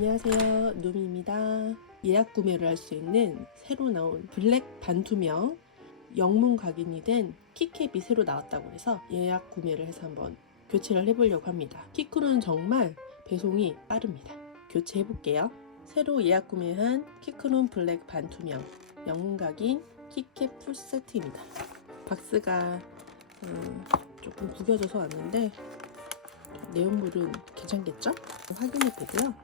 안녕하세요, 누미입니다. 예약 구매를 할 수 있는 새로 나온 블랙 반투명 영문 각인이 된 키캡이 새로 나왔다고 해서 예약 구매를 해서 한번 교체를 해보려고 합니다. 키크루는 정말 배송이 빠릅니다. 교체해 볼게요. 새로 예약 구매한 키크룬 블랙 반투명 영문 각인 키캡 풀 세트입니다. 박스가 조금 구겨져서 왔는데 내용물은 괜찮겠죠? 확인해 보고요.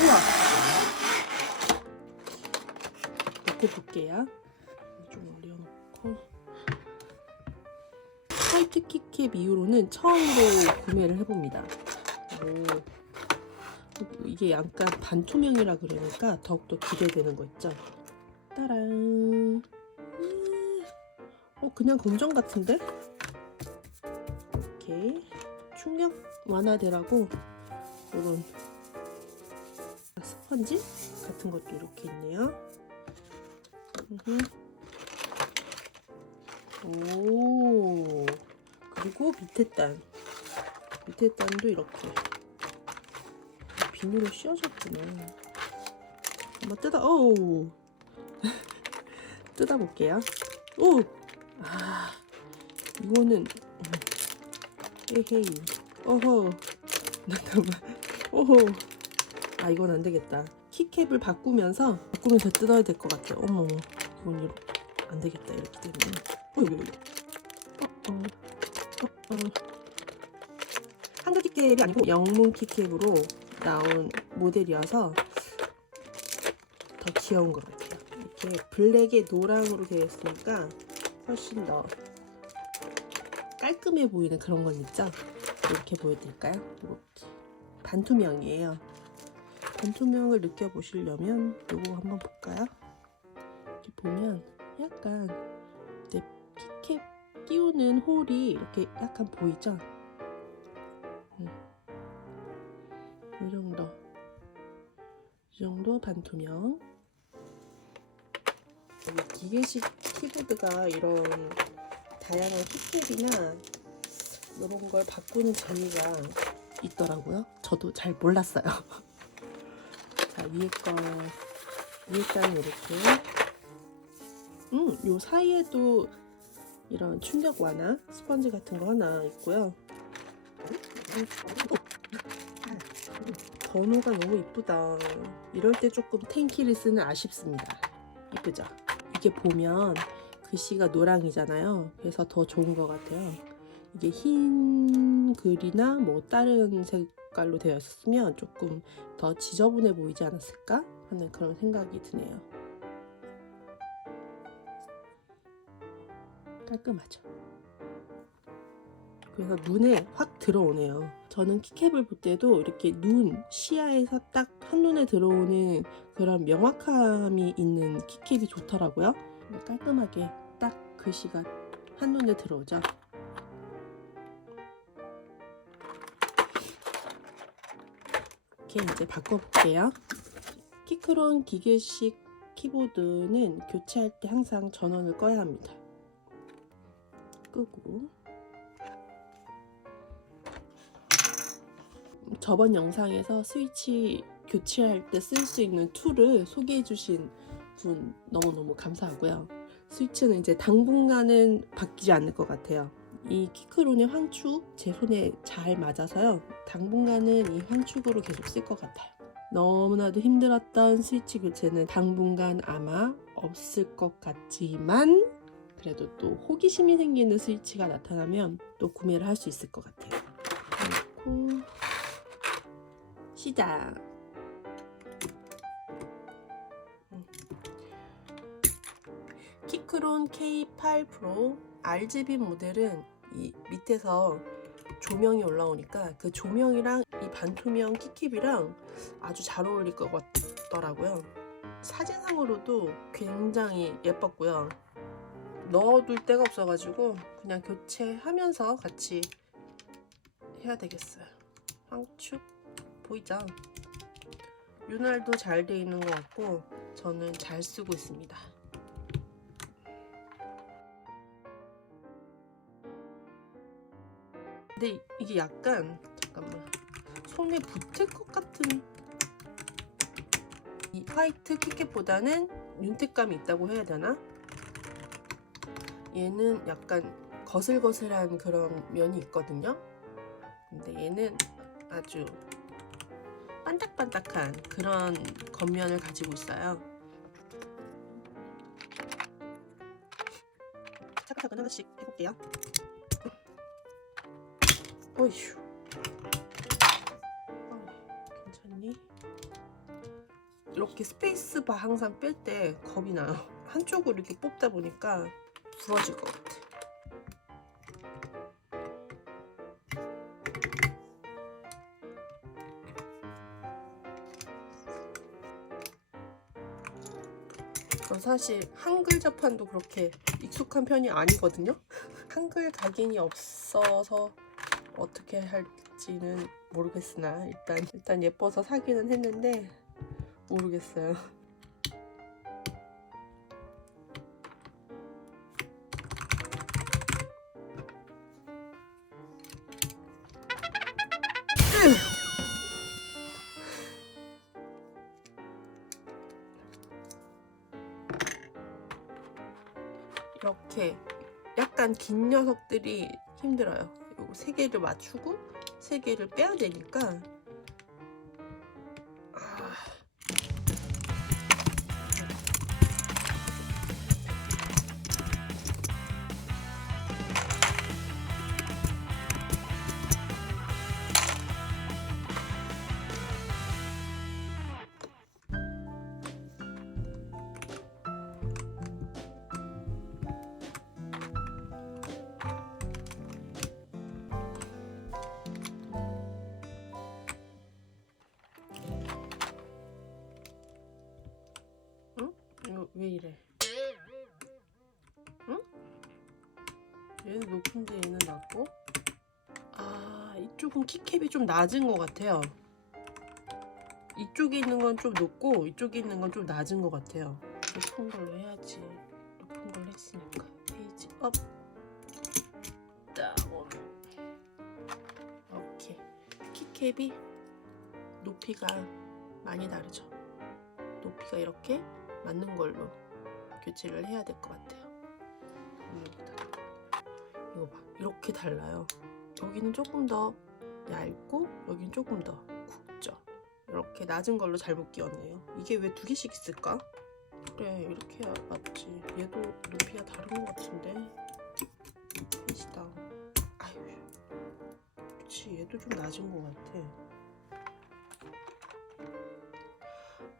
우와! 넣고 볼게요. 좀 올려놓고. 화이트 키캡 이후로는 처음으로 구매를 해봅니다. 이게 약간 반투명이라 그러니까 더욱더 기대되는 거 있죠? 따란! 그냥 검정 같은데? 이렇게 충격 완화되라고 이런 스펀지 같은 것도 이렇게 있네요. 오, 그리고 밑에 단도 이렇게 비닐로 씌워졌구나. 한번 뜯어볼게요. 오, 이거는 에헤이, 어허, 잠깐만, 오호. 이건 안 되겠다. 키캡을 바꾸면서 뜯어야 될 것 같아요. 어머, 이건 안 되겠다. 이렇게 되면. 한글 키캡이 아니고 영문 키캡으로 나온 모델이어서 더 귀여운 것 같아요. 이렇게 블랙에 노랑으로 되어 있으니까 훨씬 더 깔끔해 보이는 그런 건 있죠. 이렇게 보여드릴까요? 이렇게 반투명이에요. 반투명을 느껴보시려면 이거 한번 볼까요? 이렇게 보면 약간 이제 키캡 끼우는 홀이 이렇게 약간 보이죠? 이 정도 반투명. 기계식 키보드가 이런 다양한 키캡이나 이런 걸 바꾸는 재미가 있더라고요. 저도 잘 몰랐어요. 자, 위에 거는 이렇게. 요 사이에도 이런 충격 완화 스펀지 같은 거 하나 있고요. 번호가 너무 이쁘다. 이럴 때 조금 텐키를 쓰는 아쉽습니다. 이쁘죠? 이게 보면 글씨가 노랑이잖아요. 그래서 더 좋은 것 같아요. 이게 흰 글이나 뭐 다른 색깔로 되어 있었으면 조금 더 지저분해 보이지 않았을까 하는 그런 생각이 드네요. 깔끔하죠? 그래서 눈에 확 들어오네요. 저는 키캡을 볼 때도 이렇게 시야에서 딱 한눈에 들어오는 그런 명확함이 있는 키캡이 좋더라고요. 깔끔하게 딱 글씨가 한눈에 들어오죠. 이렇게 이제 바꿔볼게요. 키크룬 기계식 키보드는 교체할 때 항상 전원을 꺼야 합니다. 끄고, 저번 영상에서 스위치 교체할 때 쓸 수 있는 툴을 소개해 주신 분 너무너무 감사하고요. 스위치는 이제 당분간은 바뀌지 않을 것 같아요. 이 키크룬의 황축 제 손에 잘 맞아서요. 당분간은 이 황축으로 계속 쓸 것 같아요. 너무나도 힘들었던 스위치 교체는 당분간 아마 없을 것 같지만 그래도 또 호기심이 생기는 스위치가 나타나면 또 구매를 할 수 있을 것 같아요. 그리고 시작! 키크룬 K8 프로 RGB 모델은 이 밑에서 조명이 올라오니까 그 조명이랑 이 반투명 키캡이랑 아주 잘 어울릴 것 같더라고요. 사진상으로도 굉장히 예뻤고요. 넣어둘 데가 없어가지고 그냥 교체하면서 같이 해야 되겠어요. 황축 보이죠? 윤활도 잘 돼 있는 것 같고 저는 잘 쓰고 있습니다. 근데 이게 약간 잠깐만 손에 붙을 것 같은 이 화이트 키캣보다는 윤택감이 있다고 해야 되나? 얘는 약간 거슬거슬한 그런 면이 있거든요. 근데 얘는 아주 반딱반딱한 그런 겉면을 가지고 있어요. 차근차근 하나씩 해볼게요. 어휴. 괜찮니? 이렇게 스페이스바 항상 뺄 때 겁이 나요. 한쪽으로 이렇게 뽑다 보니까 부러질 것 같아. 저 사실 한글 자판도 그렇게 익숙한 편이 아니거든요. 한글 각인이 없어서 어떻게 할지는 모르겠으나 일단 예뻐서 사기는 했는데 모르겠어요. 이렇게 약간 긴 녀석들이 힘들어요. 요거 3개를 맞추고 3개를 빼야 되니까 응? 이거 왜 이래? 응? 얘는 높은데 얘는 낮고? 아, 이쪽은 키캡이 좀 낮은 것 같아요. 이쪽에 있는 건 좀 높고 이쪽에 있는 건 좀 낮은 것 같아요. 높은 걸로 해야지. 높은 걸로 했으니까. 페이지 업, 다운. 오케이. 키캡이 높이가 많이 다르죠. 높이가 이렇게 맞는 걸로 교체를 해야 될 것 같아요. 이거 봐, 이렇게 달라요. 여기는 조금 더 얇고 여기는 조금 더 굵죠. 이렇게 낮은 걸로 잘못 끼웠네요. 이게 왜 2개씩 있을까? 그래, 이렇게 해야 맞지. 얘도 높이가 다른 것 같은데. 페이지다. 아유, 그치, 얘도 좀 낮은 것 같아.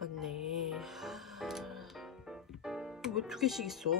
맞네. 왜 2개씩 있어?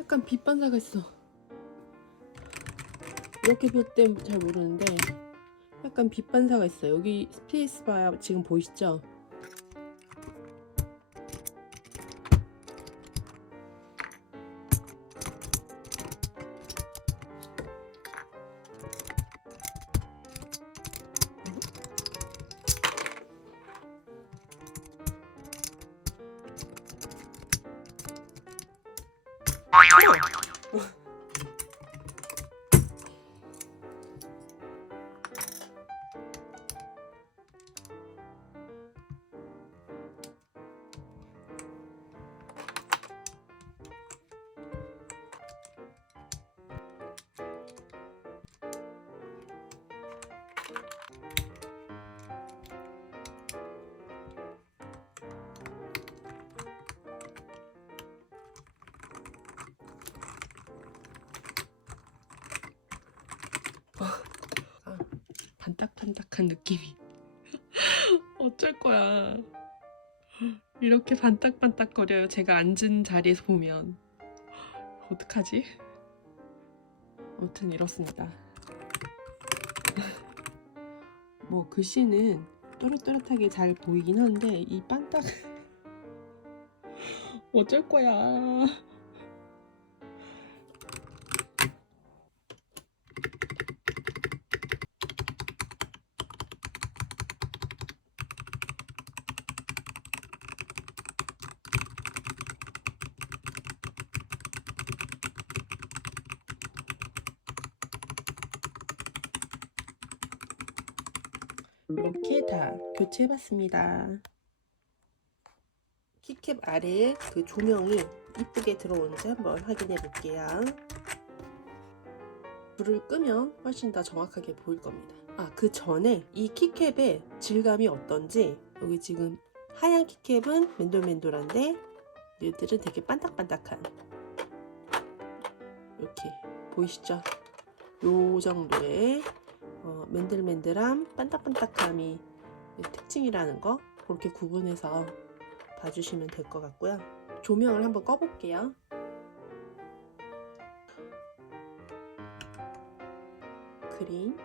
약간 빛 반사가 있어. 이렇게 볼 땐 잘 모르는데 약간 빛 반사가 있어요. 여기 스페이스바 지금 보이시죠? 반딱반딱한 느낌이 어쩔 거야. 이렇게 반딱반딱거려요. 제가 앉은 자리에서 보면. 어떡하지? 아무튼 이렇습니다. 뭐 글씨는 또렷또렷하게 잘 보이긴 한데 이 반딱 어쩔 거야. 이렇게 다 교체해봤습니다. 키캡 아래에 그 조명이 이쁘게 들어오는지 한번 확인해 볼게요. 불을 끄면 훨씬 더 정확하게 보일 겁니다. 그 전에 이 키캡의 질감이 어떤지, 여기 지금 하얀 키캡은 맨돌맨돌한데 얘들은 되게 반딱반딱한, 이렇게 보이시죠? 요 정도의 맨들맨들함, 반딱반딱함이 특징이라는 거, 그렇게 구분해서 봐주시면 될 것 같고요. 조명을 한번 꺼볼게요. 그린,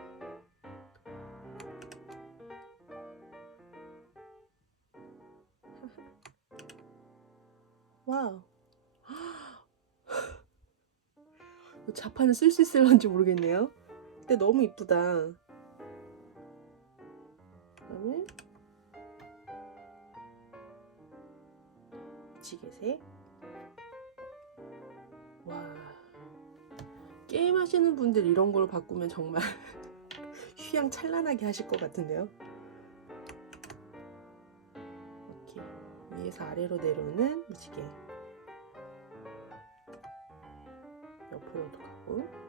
와우. 자판을 쓸 수 있을런지 모르겠네요. 근데 너무 이쁘다. 그다음에 지게색. 와, 게임 하시는 분들 이런 걸 바꾸면 정말 휘황찬란하게 하실 것 같은데요. 이렇게 위에서 아래로 내려오는 무지개. 옆으로도 가고.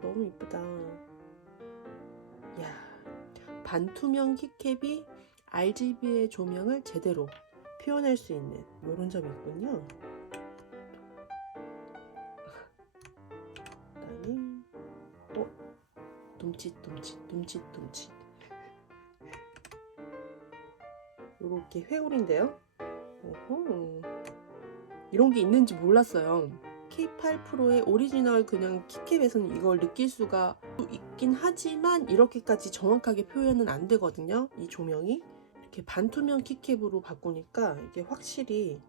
너무 이쁘다. 야, 반투명 키캡이 RGB의 조명을 제대로 표현할 수 있는 이런 점이 있군요. 그다음에 둠칫둠칫 이렇게 회오리인데요. 이런 게 있는지 몰랐어요. K8 프로의 오리지널 그냥 키캡에서는 이걸 느낄 수가 있긴 하지만 이렇게까지 정확하게 표현은 안 되거든요. 이 조명이 이렇게 반투명 키캡으로 바꾸니까 이게 확실히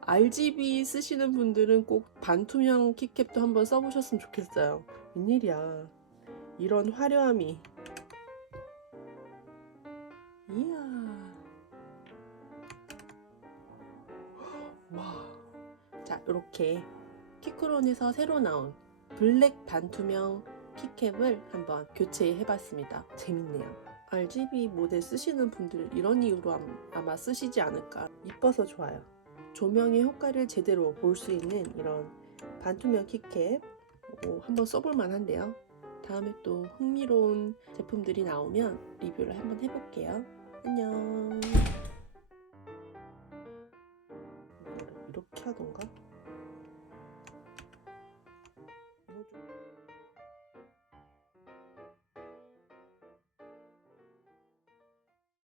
RGB 쓰시는 분들은 꼭 반투명 키캡도 한번 써보셨으면 좋겠어요. 웬일이야, 이런 화려함이. 이야, 와. 자, 이렇게 키크론에서 새로 나온 블랙 반투명 키캡을 한번 교체해봤습니다. 재밌네요. RGB 모델 쓰시는 분들 이런 이유로 아마 쓰시지 않을까. 이뻐서 좋아요. 조명의 효과를 제대로 볼 수 있는 이런 반투명 키캡 한번 써볼 만한데요. 다음에 또 흥미로운 제품들이 나오면 리뷰를 한번 해볼게요. 안녕. 이렇게 하던가?